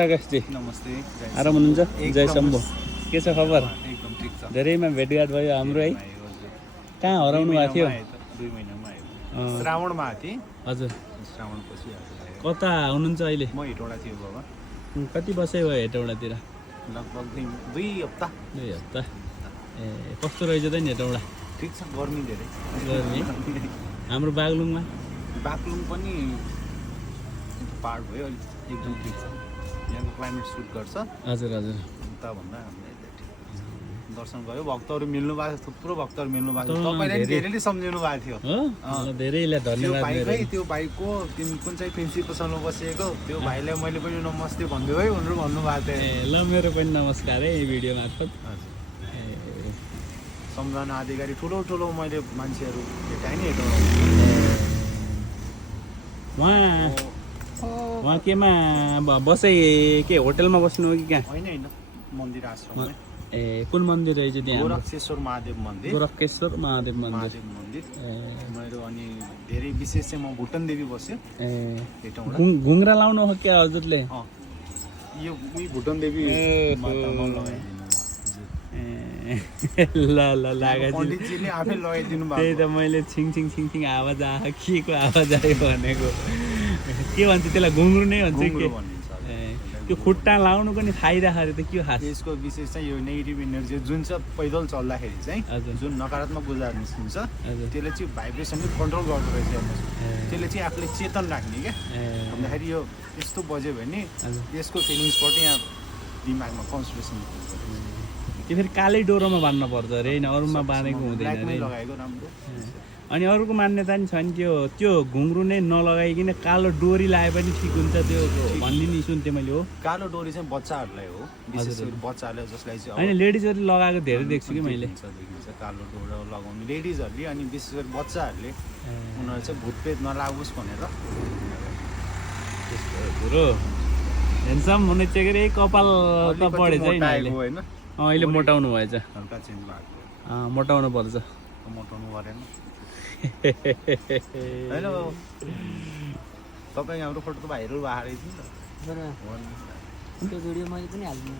आकाशजी नमस्ते आराम हुनुहुन्छ? जय शम्भो। के छ खबर? एकदम ठिक छ। धेरैमा भेटघाट भयो हाम्रो है। कहाँ हराउनु भएको थियो? 2 महिनामा आयो। श्रावणमा आएको थिएँ। हजुर। श्रावण पछि आएको। कता हुनुहुन्छ अहिले? म हेटौँडा थियो बाबा। कति बसे भयो हेटौँडातिर? लगभग 2 हप्ता। 2 हप्ता। ए कस्तो रहेछ त नि हेटौँडा? ठिक छ, गर्मी धेरै। गर्मी? हाम्रो बागलुङमा? बागलुङ पनि पाहाड भयो, एकदम ठिक छ। यहाँको क्लाइमेट सुट गर्छ। हजुर हजुर। उताभन्दा हामीलाई दर्शन गयो, भक्तहरू मिल्नु भएको, थुप्रो भक्तहरू मिल्नु भएको थियो। तपाईँले धेरैले सम्झिनु भएको थियो। हो? धेरैलाई धन्यवाद। त्यो भाइको तिमी कुन चाहिँ फेन्सी पसलमा बसेको त्यो भाइलाई मैले पनि नमस्ते भनिदियो है भनेर भन्नुभएको थियो। ए ल मेरो पनि नमस्कार है यो भिडियो मार्फत। सम्झना अधिकारी ठुलो ठुलो मैले मान्छेहरू भेटाएँ नि यता। उहाँ केमा बसे के होटलमा बस्नु हो कि कहाँ? होइन मन्दिर आश्रममा। ए कुन मन्दिर रहेछ त्यहाँ? गोरखेश्वर महादेव मन्दिर। गोरखेश्वर महादेव मन्दिर। मेरो अनि धेरै विशेष चाहिँ म भुटन देवी बस्यो। घुङ्रा लाउनु हो क्या हजुरले? यो भुटन देवी मातामा लगाइदिनु। ल ल लागा पण्डितजीले आफै लगाइदिनु भएको। त्यही त मैले छिङ छिङ छिङ छिङ आवाज आयो, के को आवाज आयो भनेको। के भन्छ त्यसलाई? घुङ्रु नै भन्छ के? त्यो खुट्टा लाउनुको नि फाइदा खरे त के खास? यसको विशेष चाहिँ यो नेगेटिभ एनर्जी जुन चाहिँ पैदल चल्दाखेरि चाहिँ जुन नकारात्मक ऊर्जा निस्किन्छ त्यसले चाहिँ भाइब्रेसनले कन्ट्रोल गर्दो रहेछ। त्यसले चाहिँ आफूले चेतन राख्ने क्या। भन्दाखेरि यो यस्तो बज्यो भने यसको फिलिङ्सबाट यहाँ दिमागमा कन्सन्ट्रेसन त्यो फेरि कालै डोरोमा बाँध्नु पर्छ अरे होइन, अरूमा बाँधेको हुँदैन अरे। लगाएको राम्रो। अनि अरूको मान्यता नि छ नि त्यो घुङ्रु नै नलगाइकन कालो डोरी लगाए पनि ठिक हुन्छ त्यो भन्ने नि सुन्थेँ मैले। हो कालो डोरी चाहिँ बच्चाहरूलाई हो, विशेष गरी बच्चाहरूले जसलाई चाहिँ होइन लेडिजहरूले लगाएको धेरै देख्छु कि मैले। कालो डोरा लगाउने लेडिजहरूले अनि विशेष गरी बच्चाहरूले उनीहरू चाहिँ भूतप्रेत नलागोस् भनेर। कुरो हेन्सम हुने चाहिँ के कपाल त बढेछ होइन, अहिले मोटाउनु भएछ। हल्का चेन्ज भएको, मोटाउनु पर्छ। मोटाउनु परेन होइन तपाईँ हाम्रो फोटो त भाइरल भएको थियो नि त। त्यो भिडियो मैले पनि हाल्नु